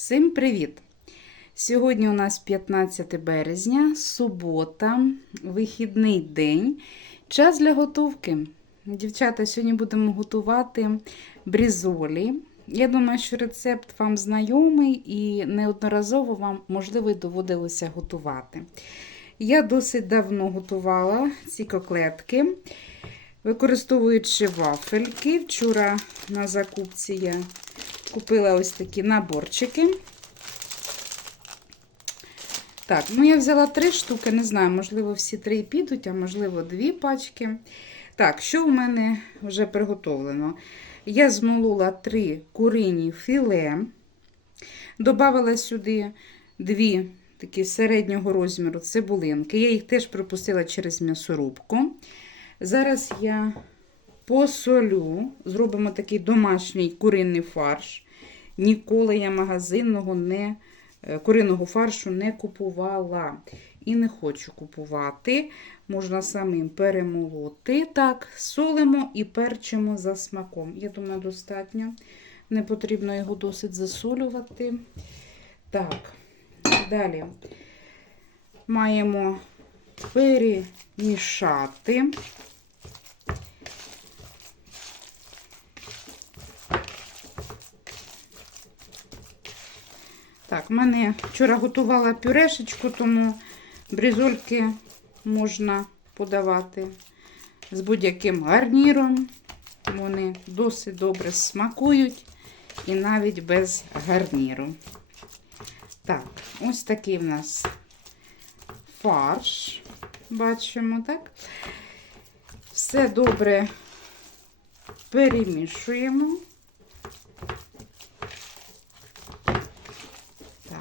Всім привіт! Сьогодні у нас 15 березня, субота, вихідний день. Час для готовки. Дівчата, сьогодні будемо готувати брізолі. Я думаю, що рецепт вам знайомий і неодноразово вам, можливо, доводилося готувати. Я досить давно готувала ці коклетки, використовуючи вафельки. Вчора на закупці я купила ось такі наборчики. Так, ну я взяла три штуки, не знаю, можливо, всі три підуть, а можливо, дві пачки. Так, що в мене вже приготовлено? Я змолола три курині філе, додала сюди дві такі середнього розміру цибулинки. Я їх теж пропустила через м'ясорубку. Зараз я посолю, зробимо такий домашній куринний фарш. Ніколи я магазинного не, куриного фаршу не купувала. І не хочу купувати. Можна самим перемолоти. Так, солимо і перчимо за смаком. Я думаю, достатньо. Не потрібно його досить засолювати. Так, далі маємо перемішати. Так, в мене вчора готувала пюрешечку, тому брізольки можна подавати з будь-яким гарніром. Вони досить добре смакують і навіть без гарніру. Так, ось такий в нас фарш. Бачимо, так? Все добре перемішуємо.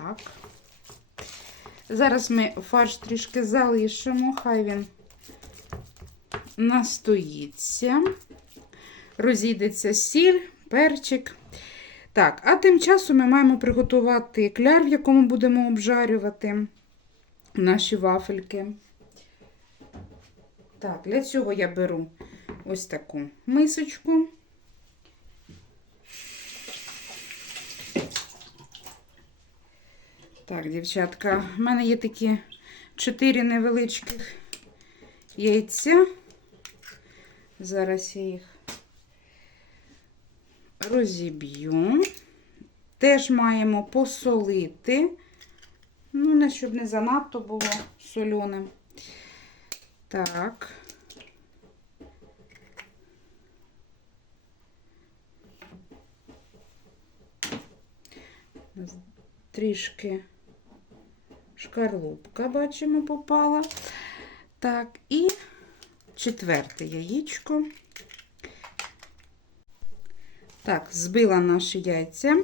Так. Зараз ми фарш трішки залишимо, хай він настоїться, розійдеться сіль, перчик. Так, а тим часом ми маємо приготувати кляр, в якому будемо обжарювати наші вафельки. Так, для цього я беру ось таку мисочку. Так, дівчатка, в мене є такі чотири невеличких яйця. Зараз я їх розіб'ю. Теж маємо посолити. Ну, не щоб не занадто було соленим. Так. Трішки шкарлупка, бачимо, попала. Так, і четверте яєчко. Так, збила наші яйця.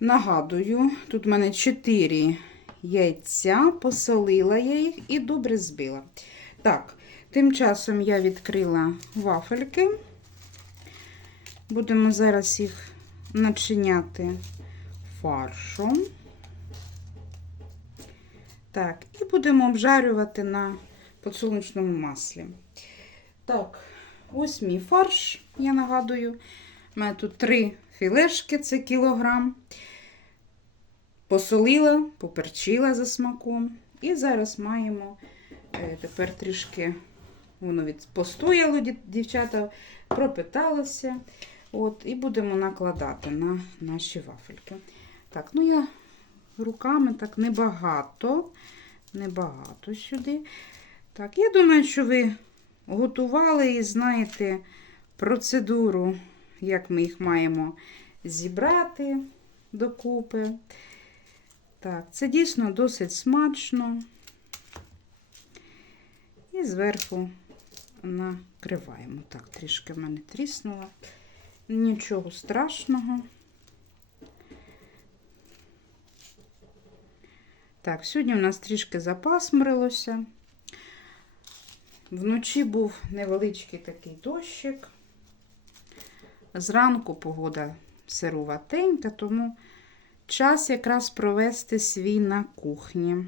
Нагадую, тут в мене 4 яйця, посолила я їх і добре збила. Так, тим часом я відкрила вафельки. Будемо зараз їх начиняти фаршом. Так, і будемо обжарювати на подсолнечному маслі. Так, ось мій фарш, я нагадую. У мене тут три філешки, це кілограм. Посолила, поперчила за смаком. І зараз маємо е, тепер трішки воно від постояло, дівчата, пропиталося. От, І будемо накладати на наші вафельки. Так, ну я руками так небагато, небагато сюди. Так, я думаю, що ви готували і знаєте процедуру, як ми їх маємо зібрати докупи. Так, це дійсно досить смачно. І зверху накриваємо. Так, трішки в мене тріснуло. Нічого страшного. Так, сьогодні у нас трішки запасмрилося. Вночі був невеличкий такий дощик. Зранку погода сируватенька, тому час якраз провести свій на кухні.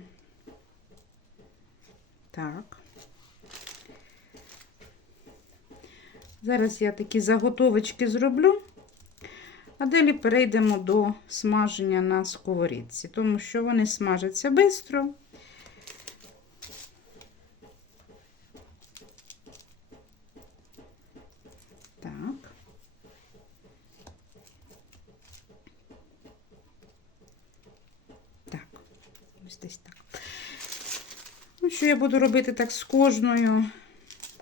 Так. Зараз я такі заготовочки зроблю, А далі перейдемо до смаження на сковорідці, тому що вони смажаться швидко. Ось десь так. Ну, я буду робити так з кожною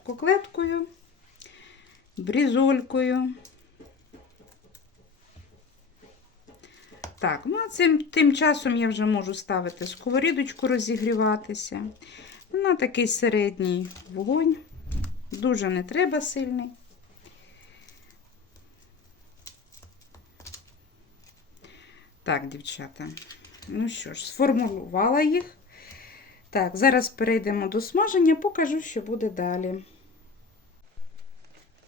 коклеткою, брізолькою. Так, ну а цим тим часом я вже можу ставити сковорідочку розігріватися. На такий середній вогонь. Дуже не треба сильний. Так, дівчата. Ну що ж, сформулювала їх. Так, зараз перейдемо до смаження, покажу, що буде далі.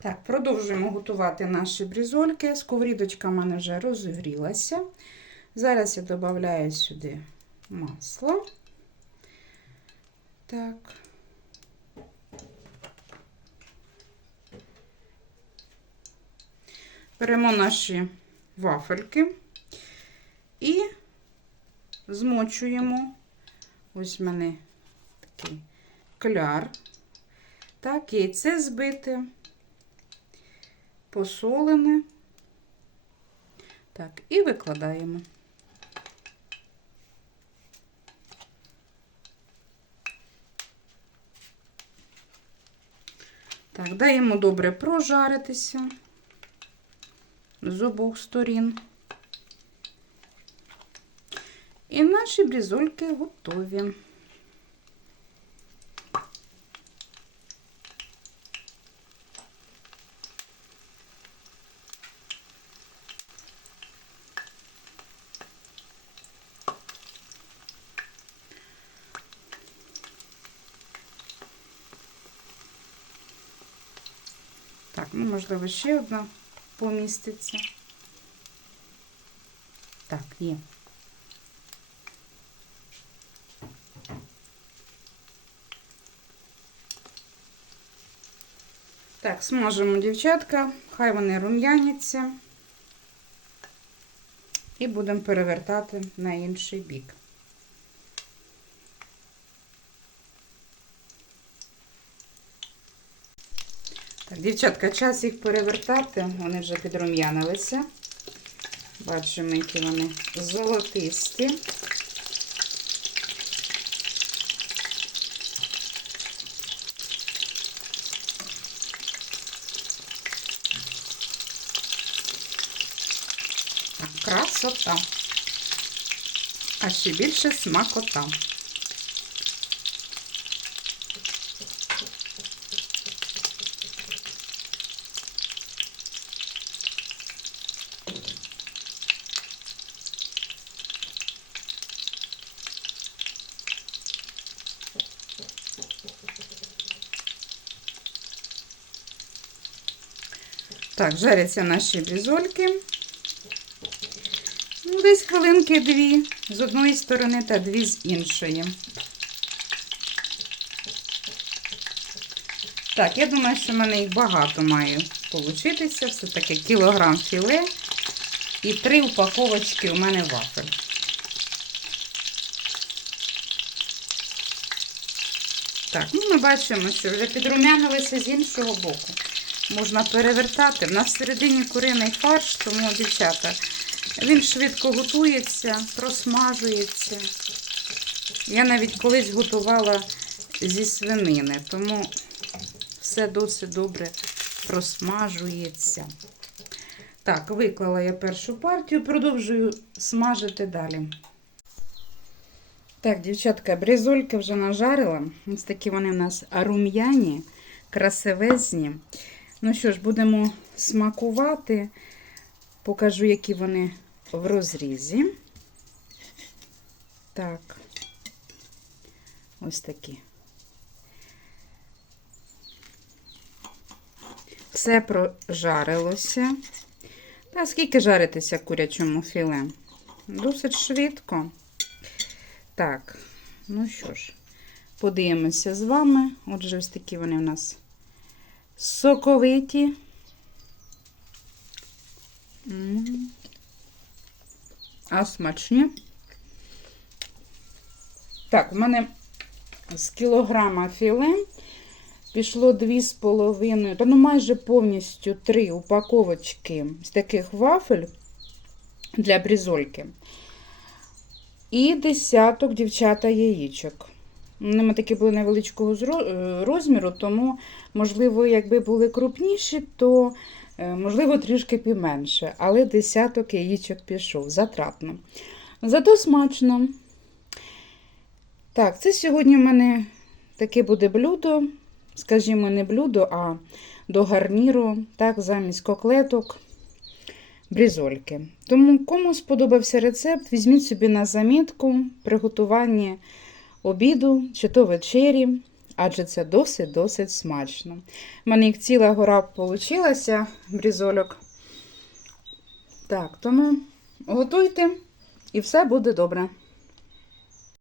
Так, продовжуємо готувати наші брізольки. Сковорідочка в мене вже розігрілася. Зараз я додаю сюди масло. Так. Беремо наші вафельки і змочуємо. Ось в мене такий кляр. Так, яйце збите, посолене. Так, і викладаємо. Так, даємо добре прожаритися з обох сторін. І наші брізольки готові. Ну, можливо, ще одна поміститься. Так, є. Так, смажимо дівчатка, хай вони рум'яняться. І будемо перевертати на інший бік. Так, дівчатка, час їх перевертати, вони вже підрум'янилися. Бачимо, які вони золотисті. Красота. А ще більше смакота. Так, жаряться наші брізольки. Ну, десь хвилинки дві з одної сторони та дві з іншої. Так, я думаю, що в мене їх багато має получитися. Все таки кілограм філе і три упаковочки у мене вафель. Так, ну ми бачимо, що вже підрумянилися з іншого боку. Можна перевертати. В нас всередині куриний фарш, тому, дівчата, він швидко готується, просмажується. Я навіть колись готувала зі свинини, тому все досить добре просмажується. Так, виклала я першу партію, продовжую смажити далі. Так, дівчатка, бризольки вже нажарила. Ось такі вони у нас рум'яні, красивезні. Ну що ж, будемо смакувати. Покажу, які вони в розрізі. Так, ось такі. Все прожарилося. Та скільки жаритися курячому філе? Досить швидко. Так, ну що ж, подивимося з вами. Отже, ось такі вони у нас соковиті. А смачні. Так, у мене з кілограма філе пішло 2,5, та ну майже повністю 3 упаковочки з таких вафель для брізольки. І десяток дівчата яєчок. Вони такі були невеличкого е, розміру, тому, можливо, якби були крупніші, то е, можливо трішки поменше. Але десяток яєчок пішов затратно. Зато смачно. Так, це сьогодні в мене таке буде блюдо. Скажімо, не блюдо, а до гарніру, так, замість коклеток, брізольки. Тому, кому сподобався рецепт, візьміть собі на замітку приготування обіду чи то вечері, адже це досить-досить смачно. У мене їх ціла гора вийшла, брізольок. Так, тому готуйте і все буде добре.